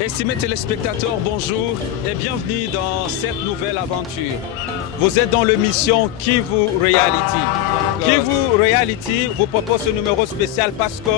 Estimés téléspectateurs, bonjour et bienvenue dans cette nouvelle aventure. Vous êtes dans l'émission Kivu Reality. Kivu Reality vous propose ce numéro spécial parce que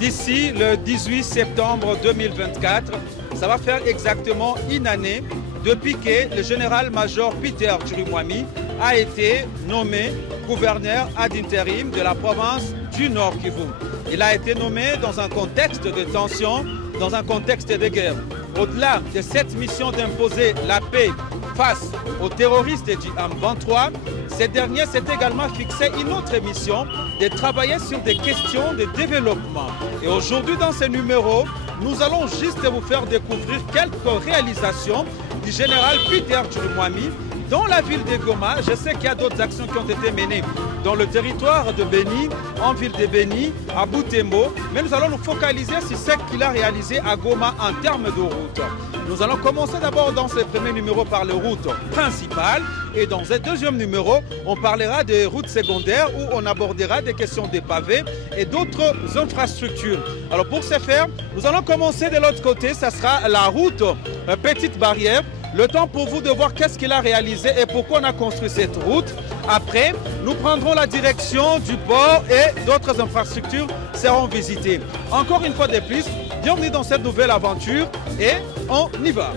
d'ici le 18 septembre 2024, ça va faire exactement une année depuis que le général-major Peter Chirimwami a été nommé gouverneur ad interim de la province du Nord Kivu. Il a été nommé dans un contexte de tension, dans un contexte de guerre. Au-delà de cette mission d'imposer la paix face aux terroristes du M23, ces derniers s'est également fixé une autre mission de travailler sur des questions de développement. Et aujourd'hui, dans ce numéro, nous allons juste vous faire découvrir quelques réalisations du général Peter Chirimwami dans la ville de Goma. Je sais qu'il y a d'autres actions qui ont été menées dans le territoire de Beni, en ville de Beni, à Butembo, mais nous allons nous focaliser sur ce qu'il a réalisé à Goma en termes de route. Nous allons commencer d'abord dans ce premier numéro par les routes principales et dans ce deuxième numéro, on parlera des routes secondaires où on abordera des questions de pavés et d'autres infrastructures. Alors pour ce faire, nous allons commencer de l'autre côté, ça sera la route Petite Barrière. Le temps pour vous de voir qu'est-ce qu'il a réalisé et pourquoi on a construit cette route. Après, nous prendrons la direction du port et d'autres infrastructures seront visitées. Encore une fois de plus, bienvenue dans cette nouvelle aventure et on y va.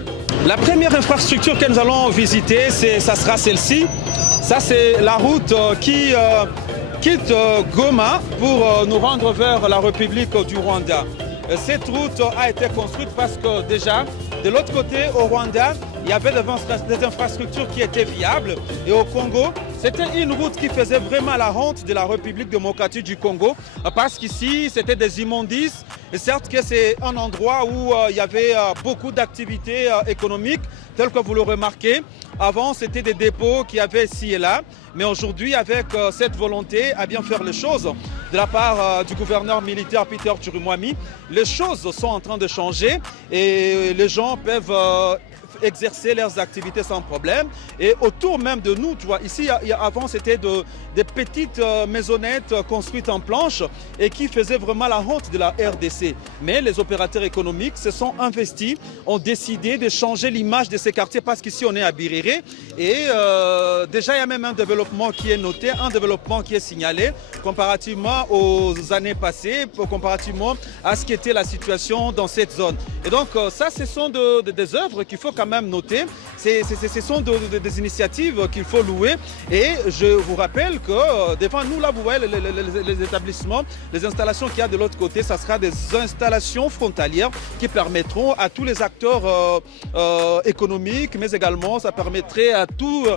La première infrastructure que nous allons visiter, ça sera celle-ci. Ça, c'est la route qui quitte Goma pour nous rendre vers la République du Rwanda. Cette route a été construite parce que déjà, de l'autre côté, au Rwanda, il y avait des infrastructures qui étaient viables. Et au Congo, c'était une route qui faisait vraiment la honte de la République démocratique du Congo. Parce qu'ici, c'était des immondices. Et certes que c'est un endroit où il y avait beaucoup d'activités économiques, telles que vous le remarquez. Avant, c'était des dépôts qu'il y avait ici et là. Mais aujourd'hui, avec cette volonté à bien faire les choses de la part du gouverneur militaire Peter Chirimwami, les choses sont en train de changer et les gens peuvent exercer leurs activités sans problème. Et autour même de nous, tu vois, ici, avant, c'était des petites maisonnettes construites en planches et qui faisaient vraiment la honte de la RDC. Mais les opérateurs économiques se sont investis, ont décidé de changer l'image de ces quartiers parce qu'ici, on est à Birere. Et déjà, il y a même un développement qui est noté, un développement qui est signalé comparativement aux années passées, comparativement à ce qu'était la situation dans cette zone. Et donc, ça, ce sont des œuvres qu'il faut quand même noter. Ce sont des initiatives qu'il faut louer. Et je vous rappelle que devant nous, là, vous voyez les établissements, les installations qu'il y a de l'autre côté, ça sera des installations frontalières qui permettront à tous les acteurs économiques, mais également ça permettrait à toutes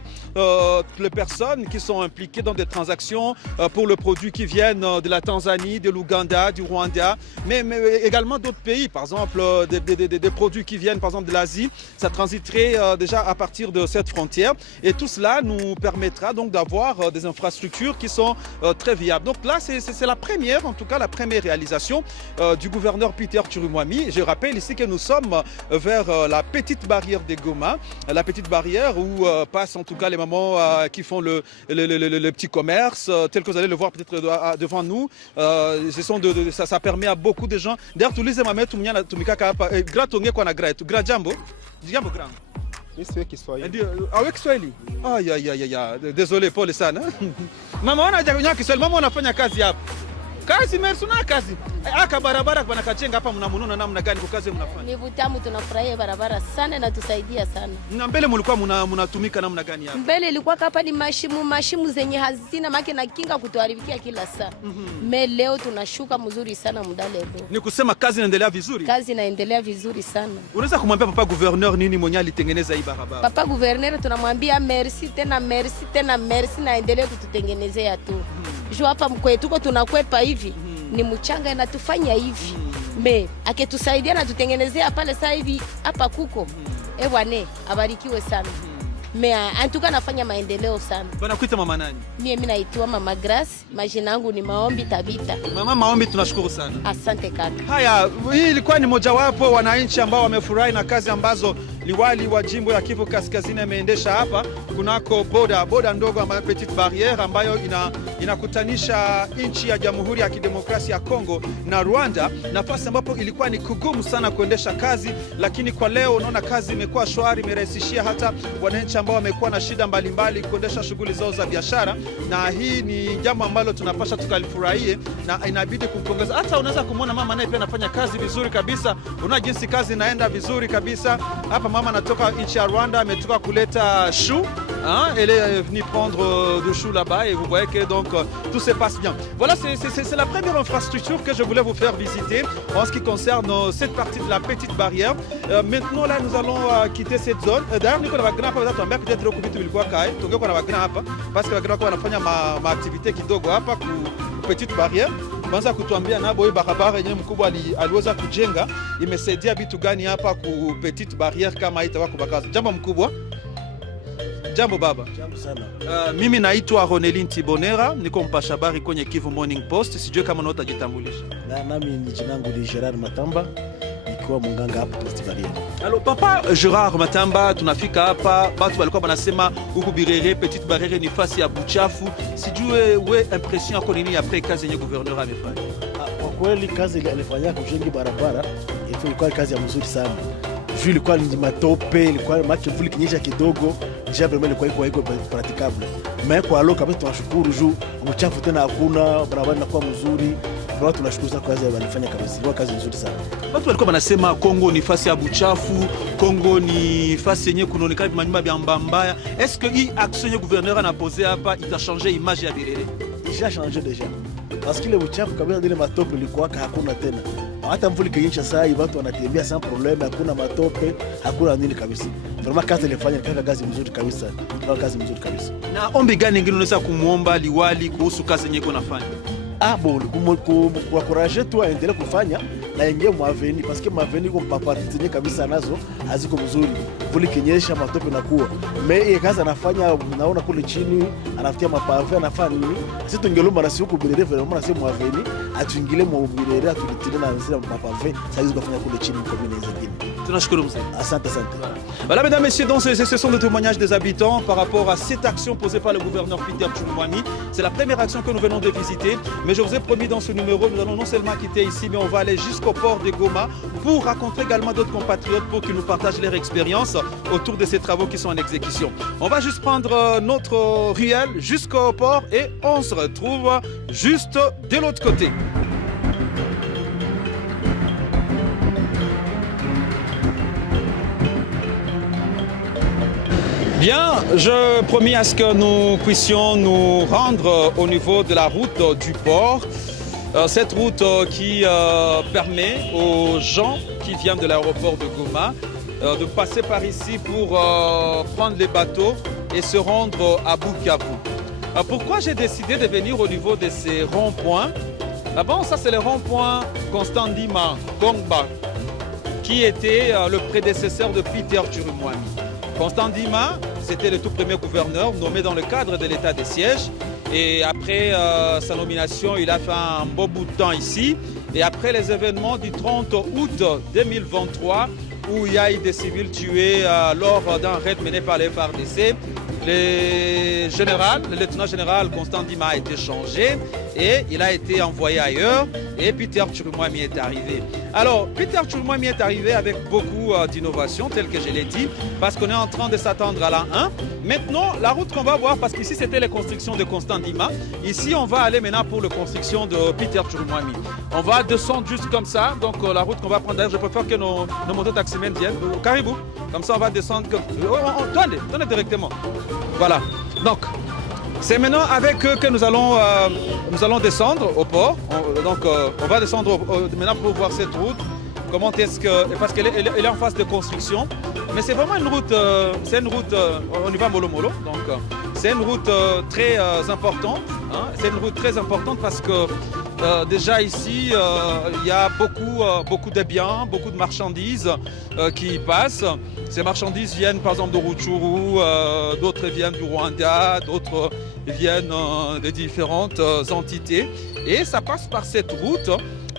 les personnes qui sont impliquées dans des transactions pour le produit qui viennent de la Tanzanie, de l'Ouganda, du Rwanda, mais également d'autres pays, par exemple des produits qui viennent par exemple de l'Asie, ça transiterait déjà à partir de cette frontière et tout cela nous permettra donc d'avoir des infrastructures qui sont très viables. Donc là c'est la première, en tout cas la première réalisation du gouverneur Peter Chirimwami. Je rappelle ici que nous sommes vers la petite barrière de Goma, la petite barrière où passent en tout cas les mamans qui font le petit commerce, tel que vous allez le voir peut-être devant nous. Ça permet à beaucoup de gens. D'ailleurs, tous les mamans, tout le monde Jambo grand. Mimi siwe Kiswahili. Ndio, awe Kiswahili. Désolé pole sana. Mama wana Kiswahili, mama unafanya kazi hapa. Kazi mersuna kazi. Aka barabara kwa nakachenga hapa mnamununa namna gani kwa kazi mnafanya? Ni Butamu, tunafurahia barabara sana na tusaidia sana. Na mbele mlikuwa mnatumika namna gani hapa? Mbele ilikuwa hapa ni mashimu zenye hazina make na kinga kutuharibikia kila saa. Leo tunashuka mzuri sana mdale. Ni kusema kazi inaendelea vizuri? Kazi inaendelea vizuri sana. Unaweza kumwambia papa gouverneur nini mwenye alitengeneza hii barabara? Papa gouverneur tunamwambia merci tena merci tena merci na endelee kututengenezea tu. Juu hapa mkwetuko tunakwepa hivi ni mchanga inatufanya hivi. Aketusaidia na tutengenezea pale sasa hivi hapa kuko. Bwana abarikiwe sana. Antuka nafanya maendeleo sana. Bana kuita mama nani? Mimi naitwa Mama Grace, majina yangu ni Maombi Tabita. Mama Maombi, tunashukuru sana. Asante kaka. Haya, hii ilikuwa ni mojawapo wananchi ambao wamefurahi na kazi ambazo liwali wa jimbo ya Kivu Kaskazini ameendesha hapa kunako boda ndogo ambayo Petite Barriere ambayo inakutanisha nchi ya Jamhuri ya Kidemokrasia ya Kongo na Rwanda, nafasi ambapo ilikuwa ni kugumu sana kuendesha kazi, lakini kwa leo unaona kazi imekuwa shwari, imerahisishia hata wananchi ambao wamekuwa na shida mbalimbali kuendesha shughuli zao za biashara, na hii ni jambo ambalo tunapasha tukalifurahie na inabidi kumpongeza. Hata unaweza kumwona mama naye pia anafanya kazi vizuri kabisa. Unaona jinsi kazi inaenda vizuri kabisa. Hapa mama anatoka nchi ya Rwanda, ametoka kuleta chou. Hein, elle est venue prendre du chou là-bas et vous voyez que donc tout se passe bien. Voilà, c'est la première infrastructure que je voulais vous faire visiter en ce qui concerne cette partie de la Petite Barrière. Maintenant là, nous allons quitter cette zone. D'ailleurs, nous avons peut-être parce que nous wanafanya maaktivite kidogo hapa ku Petite Barrière. Kwanza kutuambia nabo hii barabara yenyewe mkubwa aliweza kujenga imesaidia vitu gani hapa ku Petite Barrière kama haitakuwa kubakaza. Jambo mkubwa. Jambo baba. Jambo sana. Mimi naitwa Ronelin Tibonera, niko mpasha habari kwenye Kivu Morning Post. Sijui kama unaweza jitambulisha. Nami ni jina langu ni Gerard Matamba, nikiwa munganga hapa Petite Barrière. Alors papa Gerard Matamba, tunafika hapa, watu walikuwa wanasema huku Birere Petite Barrière ni fasi ya buchafu. Sijui we impression yako nini après kazi yenye gouverneur amefanya? Kwa kweli kazi ile alifanya kujenga barabara ilikuwa kazi ya mzuri sana. Juu ilikuwa ni matope, ilikuwa macho vuli kinyesha kidogo, njia vraiment ilikuwa iko praticable. Mais kwa leo kabisa tunashukuru juu uchafu tena hakuna, barabara inakuwa mzuri. Watu tunashukuru sana kwa kazi walifanya kabisa. Ilikuwa kazi nzuri sana. Watu walikuwa wanasema Kongo ni fasi ya buchafu, Kongo ni fasi yenye kunaonekana manyumba ya mbaya. Est-ce que hii action yenye gouverneur a posé hapa ita changer image ya Birere? Isha changer déjà. Parce que le uchafu kabisa ile matope ilikuwa hakuna tena. Hata mvuli kinyesha saa hii watu wanatembea sans problème, hakuna matope, hakuna nini kabisa. Vraiment kazi ilifanya kazi mzuri kabisa. Ilikuwa kazi mzuri kabisa. Na ombi gani nyingine unaweza kumuomba liwali kuhusu kazi yenyewe unafanya? Kuencourager tu aendelee kufanya na ingie mwaveni parce que mwaveni kwa mpapati zenye kabisa nazo haziko mzuri. Vuli kinyesha matope nakuwa. Mais kazi anafanya naona kule chini anafikia mapave anafanya nini? Sisi tungelomba na sisi huko Birere vraiment na sisi mwaveni atuingilie mu Birere atulitile na zile mapave sasa hizo kufanya kule chini kwa vile zingine. Tunashukuru mzee. Asante. Voilà mesdames, messieurs, donc ce sont des témoignages des habitants par rapport à cette action posée par le gouverneur Peter Tshilomwami. C'est la première action que nous venons de visiter, mais je vous ai promis dans ce numéro, nous allons non seulement quitter ici, mais on va aller jusqu'au port de Goma pour rencontrer également d'autres compatriotes pour qu'ils nous partagent leur expérience autour de ces travaux qui sont en exécution. On va juste prendre notre ruelle jusqu'au port et on se retrouve juste de l'autre côté. Bien, je promis à ce que nous puissions nous rendre au niveau de la route du port. Cette route qui permet aux gens qui viennent de l'aéroport de Goma de passer par ici pour prendre les bateaux et se rendre à Bukavu. Pourquoi j'ai décidé de venir au niveau de ces ronds-points? Bon, ça c'est le rond-point Constant Ndima Kongba, qui était le prédécesseur de Peter Tshilomwami. Constant Ndima, c'était le tout premier gouverneur nommé dans le cadre de l'état de siège. Et après sa nomination, il a fait un beau bout de temps ici. Et après les événements du 30 août 2023, où il y a eu des civils tués lors d'un raid mené par les FARDC, le lieutenant général Constant Ndima a été changé et il a été envoyé ailleurs et Peter Tshilomwami est arrivé. Alors, Peter Tshilomwami est arrivé avec beaucoup d'innovations, telles que je l'ai dit, parce qu'on est en train de s'attendre à la 1. Maintenant, la route qu'on va voir, parce qu'ici c'était les constructions de Constant Ndima, ici on va aller maintenant pour la construction de Peter Tshilomwami. On va descendre juste comme ça, donc la route qu'on va prendre, d'ailleurs je préfère que nos mototaximens viennent, Caribou, comme ça on va descendre, donnez directement. Voilà, donc c'est maintenant avec eux que nous allons descendre au port. On va descendre maintenant pour voir cette route. Comment est-ce que... Parce qu'elle est en phase de construction. Mais c'est vraiment une route... on y va mollo mollo. Donc c'est une route très importante. Hein. C'est une route très importante parce que déjà ici, il y a beaucoup de biens, beaucoup de marchandises qui passent. Ces marchandises viennent par exemple de Rutshuru, d'autres viennent du Rwanda, d'autres viennent de différentes entités. Et ça passe par cette route.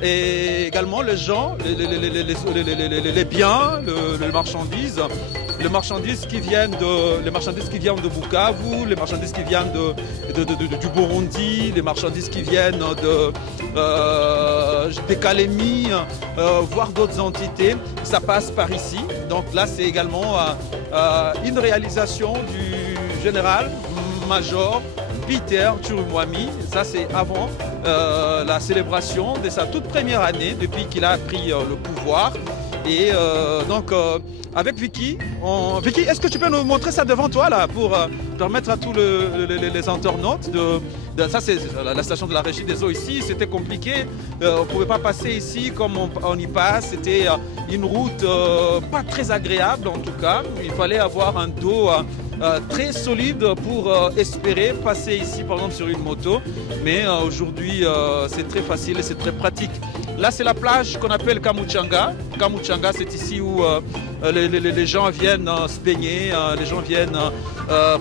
et également les gens, les biens, les marchandises. Les marchandises qui viennent de Bukavu, les marchandises qui viennent du Burundi, les marchandises qui viennent des Calémie, voire d'autres entités, ça passe par ici. Donc là, c'est également une réalisation du général-major Peter Chirimwami. Ça, c'est avant la célébration de sa toute première année, depuis qu'il a pris le pouvoir. Et avec Vicky, Vicky, est-ce que tu peux nous montrer ça devant toi là pour permettre à tous les internautes ça c'est la station de la Régie des eaux ici, c'était compliqué, on ne pouvait pas passer ici comme on y passe, c'était une route pas très agréable en tout cas, il fallait avoir un dos très solide pour espérer passer ici par exemple sur une moto, mais aujourd'hui c'est très facile et c'est très pratique. Là, c'est la plage qu'on appelle Kamuchanga. Kamuchanga, c'est ici où les gens viennent se baigner, les gens viennent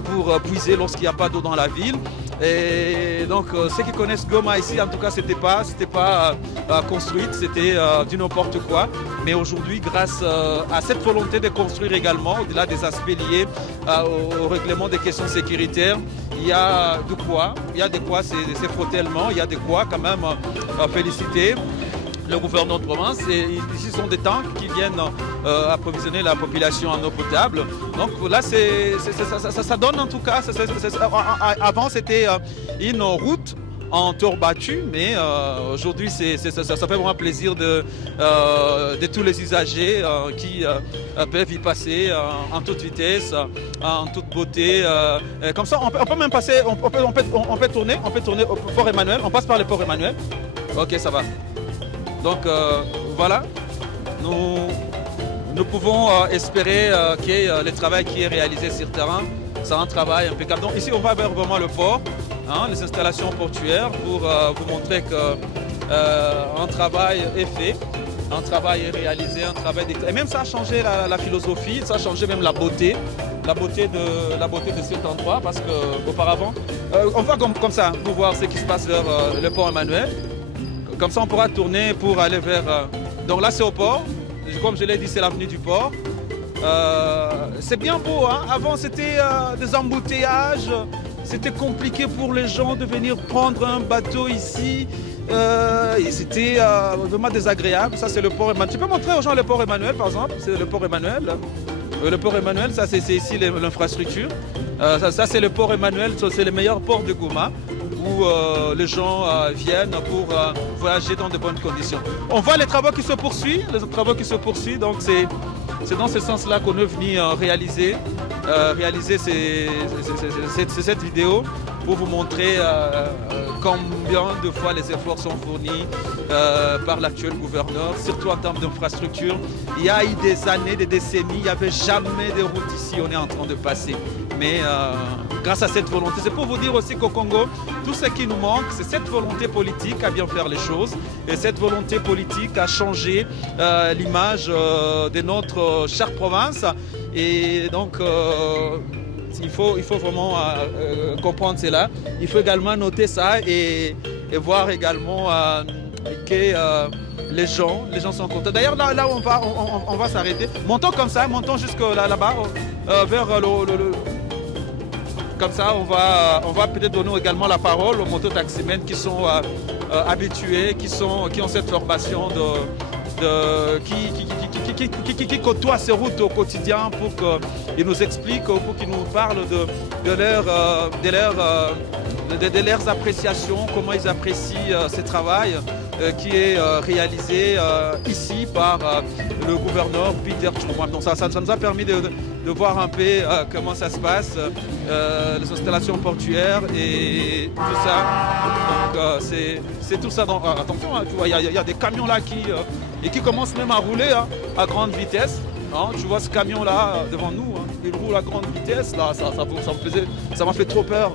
pour puiser lorsqu'il n'y a pas d'eau dans la ville. Et donc, ceux qui connaissent Goma ici, en tout cas, c'était pas construite, c'était du n'importe quoi. Mais aujourd'hui, grâce à cette volonté de construire également, au-delà des aspects liés au règlement des questions sécuritaires, il y a de quoi, c'est tellement, il y a de quoi quand même féliciter le gouverneur de province. Et ici sont des tanks qui viennent approvisionner la population en eau potable. Donc là, ça donne en tout cas, avant c'était une route en tour battu, mais aujourd'hui ça fait vraiment plaisir de tous les usagers qui peuvent y passer en toute vitesse, en toute beauté. Comme ça, on peut même passer, on peut tourner au Port Emmanuel, on passe par le Port Emmanuel. Ok, ça va. Donc voilà, nous pouvons espérer que le travail qui est réalisé sur le terrain, c'est un travail impeccable. Donc ici, on va vers vraiment le port, les installations portuaires, pour vous montrer qu'un travail est fait, un travail est réalisé, et même ça a changé la philosophie, ça a changé même la beauté de cet endroit, parce qu'auparavant, on va comme ça pour voir ce qui se passe vers le port Emmanuel. Comme ça, on pourra tourner pour aller vers... Donc là, c'est au port. Comme je l'ai dit, c'est l'avenue du port. C'est bien beau. Hein? Avant, c'était des embouteillages. C'était compliqué pour les gens de venir prendre un bateau ici. Et c'était vraiment désagréable. Ça, c'est le port Emmanuel. Tu peux montrer aux gens le port Emmanuel, par exemple? C'est le port Emmanuel. Le port Emmanuel, ça, c'est ici l'infrastructure. Ça, c'est le port Emmanuel. C'est le meilleur port de Goma, où les gens viennent pour voyager dans de bonnes conditions. On voit les travaux qui se poursuivent, donc c'est dans ce sens-là qu'on est venu réaliser cette vidéo pour vous montrer combien de fois les efforts sont fournis par l'actuel gouverneur, surtout en termes d'infrastructure. Il y a eu des années, des décennies, il n'y avait jamais de route ici, on est en train de passer. Mais grâce à cette volonté, c'est pour vous dire aussi qu'au Congo, tout ce qui nous manque, c'est cette volonté politique à bien faire les choses. Et cette volonté politique à changer l'image de notre chère province. Et donc, il faut vraiment comprendre cela. Il faut également noter ça et voir également que les gens sont contents. D'ailleurs, là où on va s'arrêter. Montons comme ça, montons jusque là-bas, vers le comme ça, on va peut-être donner également la parole aux mototaximens qui sont habitués, qui ont cette formation qui côtoient ces routes au quotidien pour qu'ils nous expliquent, pour qu'ils nous parlent de leurs appréciations, comment ils apprécient ce travail qui est réalisé ici par le gouverneur Peter Chirimwami. Donc ça nous a permis de voir un peu comment ça se passe, les installations portuaires et tout ça. Donc c'est tout ça. Donc, attention, hein, tu vois, il y a des camions là qui commencent même à rouler à grande vitesse. Hein, tu vois ce camion là devant nous, hein, il roule à grande vitesse. Là, ça m'a fait trop peur.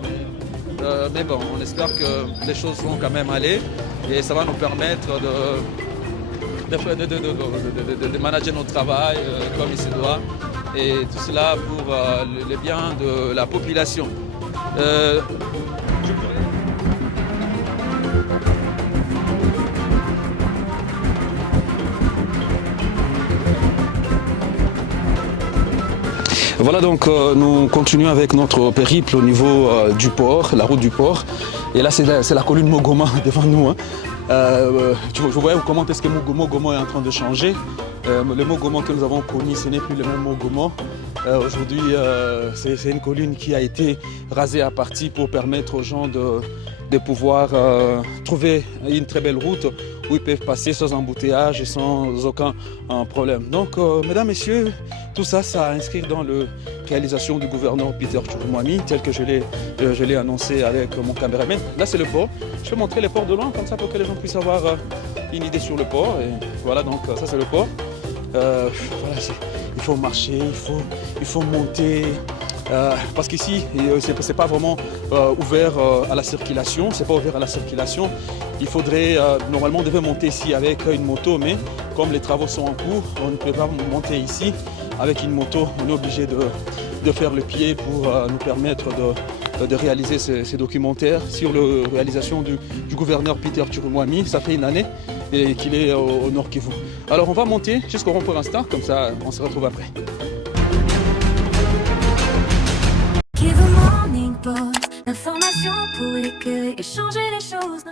Mais bon, on espère que les choses vont quand même aller et ça va nous permettre de manager notre travail comme il se doit, et tout cela pour le bien de la population. Voilà donc nous continuons avec notre périple au niveau du port, la route du port. Et là c'est la colline Mogoma devant nous. Hein. Je voyais comment est-ce que Mogoma est en train de changer. Le Mogoma que nous avons connu, ce n'est plus le même Mogoma. Aujourd'hui, c'est une colline qui a été rasée à partie pour permettre aux gens de pouvoir trouver une très belle route où ils peuvent passer sans embouteillage et sans aucun problème. Donc, mesdames, messieurs, tout ça, ça inscrit dans la réalisation du gouverneur Peter Chirimwami, tel que je l'ai annoncé avec mon caméraman. Là, c'est le port. Je vais montrer le port de loin, comme ça, pour que les gens puissent avoir une idée sur le port. Et voilà, donc ça, c'est le port. Voilà, il faut marcher, il faut monter. Parce qu'ici, c'est pas vraiment ouvert à la circulation. C'est pas ouvert à la circulation. Il faudrait, normalement, on devait monter ici avec une moto, mais comme les travaux sont en cours, on ne peut pas monter ici avec une moto. On est obligé de faire le pied pour nous permettre de réaliser ces documentaires sur la réalisation du gouverneur Peter Chirimwami. Ça fait une année et qu'il est au Nord Kivu. Alors on va monter jusqu'au rond pour l'instant, comme ça on se retrouve après. L'information pour éclairer et changer les choses.